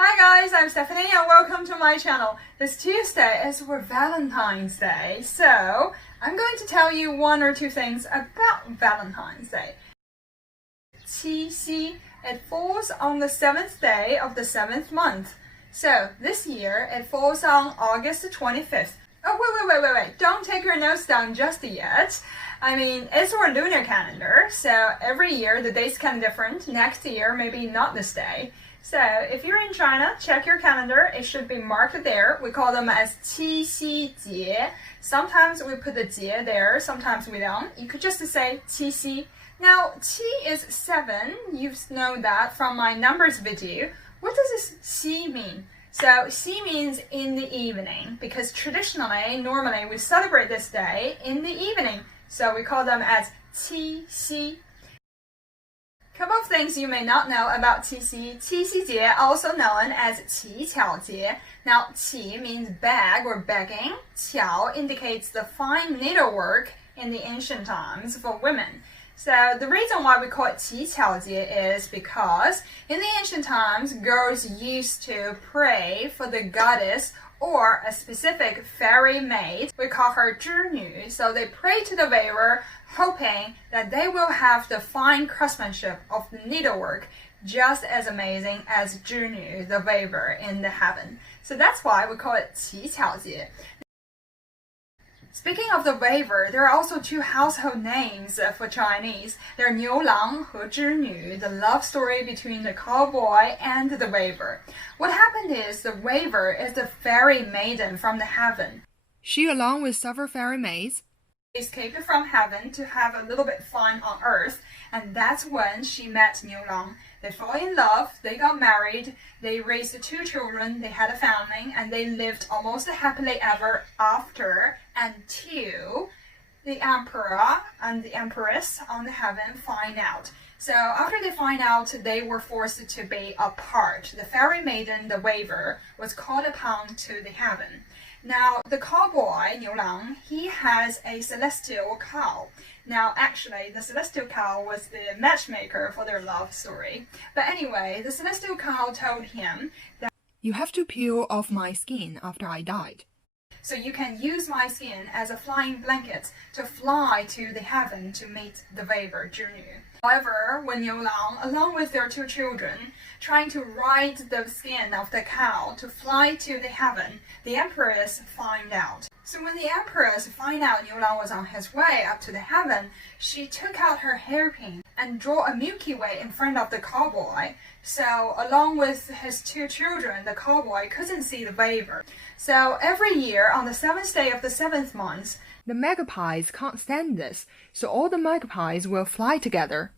Hi guys, I'm Stephanie and welcome to my channel. This Tuesday is for Valentine's Day, so I'm going to tell you one or two things about Valentine's Day. Qixi, it falls on the 7th day of the 7th month. So this year it falls on August 25th. Oh, wait. Don't take your notes down just yet. I mean, it's our lunar calendar, so every year the dates can be different. Next year, maybe not this day. So if you're in China, check your calendar. It should be marked there. We call them as Qixi Jie. Sometimes we put the Jie there, sometimes we don't. You could just say Qixi. Now, Qi is 7. You know that from my numbers video. What does this Xi mean? So Xi means in the evening, because normally we celebrate this day in the evening. So we call them as Qixi. Couple of things you may not know about Qixi. Qixi Jie, also known as Qiqiao Jie. Now, Qi means beg or begging. Qiao indicates the fine needlework in the ancient times for women. So the reason why we call it Qiqiao Jie is because in the ancient times, girls used to pray for the goddess or a specific fairy maid. We call her 织女. So they pray to the weaver, hoping that they will have the fine craftsmanship of the needlework just as amazing as 织女, the weaver in the heaven. So that's why we call it 乞巧节. Speaking of the weaver, there are also two household names for Chinese. They're 牛郎 和织女, the love story between the cowboy and the weaver. What happened is the weaver is the fairy maiden from the heaven. She, along with several fairy maids, escaped from heaven to have a little bit fun on earth, and that's when she met 牛郎. They fall in love, they got married, they raised 2 children, they had a family, and they lived almost happily ever after until the emperor and the empress on the heaven find out. So after they find out, they were forced to be apart. The fairy maiden, the weaver, was called upon to the heaven. Now, the cowboy, 牛郎, he has a celestial cow. Now, actually, the celestial cow was the matchmaker for their love story. But anyway, the celestial cow told him that you have to peel off my skin after I died. So you can use my skin as a flying blanket to fly to the heaven to meet the weaver, 织女. However, when 牛郎, along with their 2 children, trying to ride the skin of the cow to fly to the heaven, the empress find out. So when the empress find out 牛郎 was on his way up to the heaven, she took out her hairpin and drew a Milky Way in front of the cowboy. So along with his 2 children, the cowboy couldn't see the weaver. So every year on the 7th day of the 7th month, the magpies can't stand this, so all the magpies will fly together.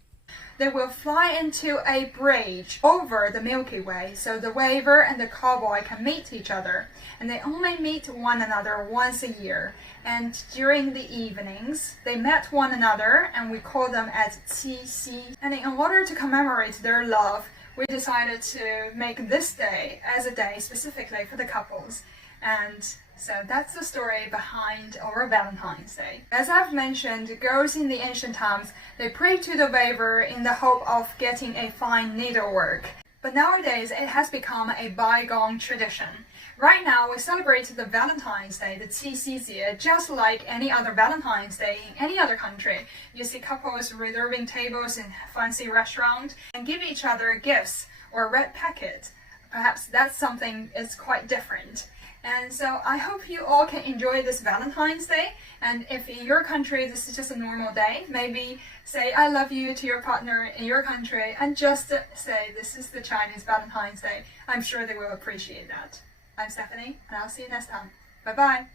They will fly into a bridge over the Milky Way, so the weaver and the cowboy can meet each other. And they only meet one another once a year. And during the evenings, they met one another, and we call them as Qixi. And in order to commemorate their love, we decided to make this day as a day specifically for the couples. And so that's the story behind our Valentine's Day. As I've mentioned, girls in the ancient times, they prayed to the weaver in the hope of getting a fine needlework. But nowadays, it has become a bygone tradition. Right now, we celebrate the Valentine's Day, the Qixi Jie, just like any other Valentine's Day in any other country. You see couples reserving tables in fancy restaurants and give each other gifts or a red packet. Perhaps that's something is quite different. And so I hope you all can enjoy this Valentine's Day. And if in your country this is just a normal day, maybe say I love you to your partner in your country and just say this is the Chinese Valentine's Day. I'm sure they will appreciate that. I'm Stephanie, and I'll see you next time. Bye bye.